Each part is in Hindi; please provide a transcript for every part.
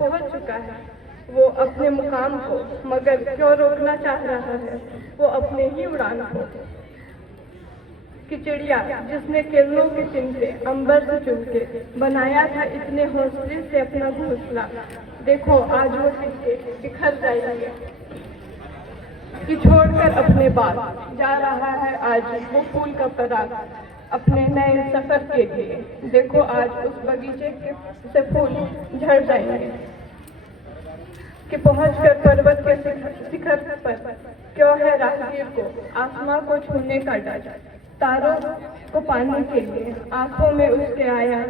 पहुंच चुका है वो अपने मुकाम को, मगर क्यों रोकना चाह रहा है वो अपने ही उड़ान को। कि चिड़िया जिसने किरणों के चिन्ह से अंबर से चुन के बनाया था इतने हौसले से अपना घोंसला, देखो आज वो सिक्के बिखर जाएंगे। कि छोड़कर अपने बाग जा रहा है आज वो फूल का पराग अपने नए सफर के लिए, देखो आज उस बगीचे से फूल झड़ जाएंगे। कि पहुंचकर पर्वत के शिखर पर क्यों है राहगीर को आसमां को छूने का डर, तारों को पाने के लिए आंखों में उसके आया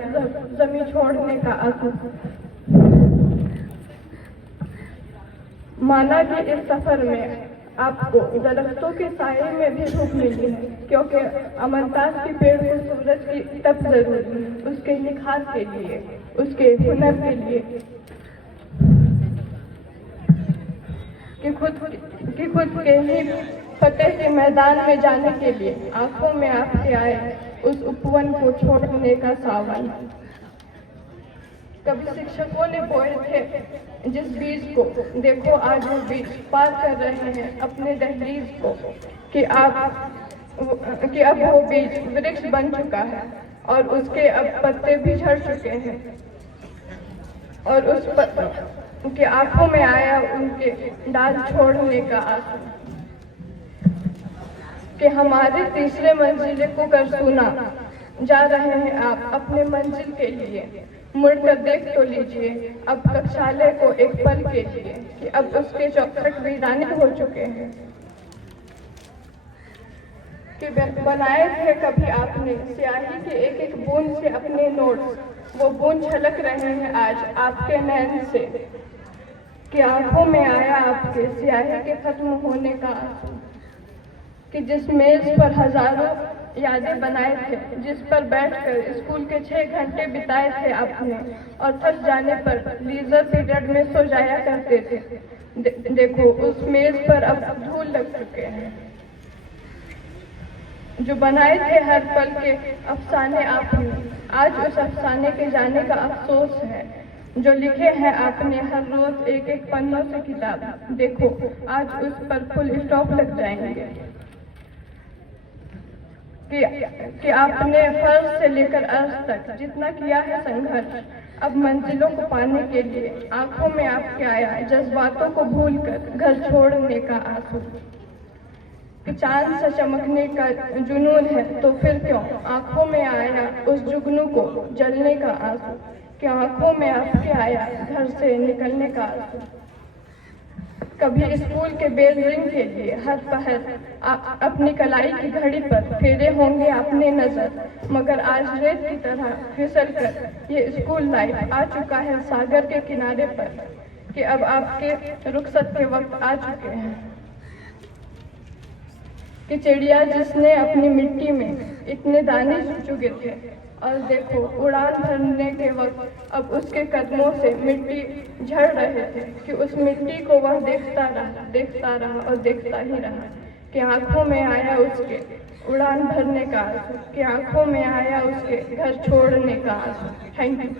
जमीन छोड़ने का आंसू। माना कि इस सफर में आपको दरख्तों के साये में भी धूप मिली है, क्योंकि अमरताज के पेड़ को सूरज की तप जरूरी है उसके निखार के लिए, उसके हुनर के लिए। कि खुद के ही फतेह के मैदान में जाने के लिए आंखों में आपके आए उस उपवन को छोड़ने का सावन। कभी शिक्षकों ने बोए थे जिस बीज को, देखो आज वो बीज पार कर रहे हैं अपने दहलीज को। कि अब वो बीज वृक्ष बन चुका है और उसके अब पत्ते भी झड़ चुके हैं, और उनके आंखों में आया उनके डाल छोड़ने का आंसू। कि हमारे तीसरे मंजिले को कर सुना जा रहे हैं आप अपने मंजिल के लिए, मुड़कर देख तो लीजिए अब कक्षालय को एक पल के लिए, कि अब उसके चौखट वीराने हो चुके हैं। कि बनाए थे कभी आपने स्याही के एक एक बूंद से अपने नोट्स, वो बूंद झलक रहे हैं आज आपके नैन से। कि आंखों में आया आपके स्याही के खत्म होने का आंसू। कि जिस मेज पर हजारों यादें बनाए थे, जिस पर बैठकर स्कूल के 6 घंटे बिताए थे आपने, और थक जाने पर लीजर पीरियड में सो जाया करते थे, देखो उस मेज पर अब धूल लग चुके हैं। जो बनाए थे हर पल के अफसाने आपने, आज उस अफसाने के जाने का अफसोस है। जो लिखे हैं आपने हर रोज एक एक पन्नों से किताब, देखो आज उस पर फुल स्टॉप लग जाएंगे। कि आपने फर्ज से लेकर अर्ज तक जितना किया है संघर्ष, अब मंजिलों को पाने के लिए आंखों में आपके आया जज्बातों को भूलकर घर छोड़ने का आंसू। कि चांद से चमकने का जुनून है तो फिर क्यों आंखों में आया उस जुगनू को जलने का आंसू। कि आंखों में आपके आया घर से निकलने का आंसू। कभी स्कूल के बेल रिंग के लिए हर पहर अपनी कलाई की घड़ी पर फेरे होंगे आपने नजर, मगर आज रेत की तरह फिसल कर ये स्कूल लाइफ आ चुका है सागर के किनारे पर। कि अब आपके रुखसत के वक्त आ चुके हैं। कि चिड़िया जिसने अपनी मिट्टी में इतने दाने चुगे थे, और देखो उड़ान भरने के वक्त अब उसके कदमों से मिट्टी झड़ रहे थे। कि उस मिट्टी को वह देखता रहा और देखता ही रहा। कि आंखों में आया उसके उड़ान भरने का आंसू, कि आंखों में आया उसके घर छोड़ने का आंसू। Thank you.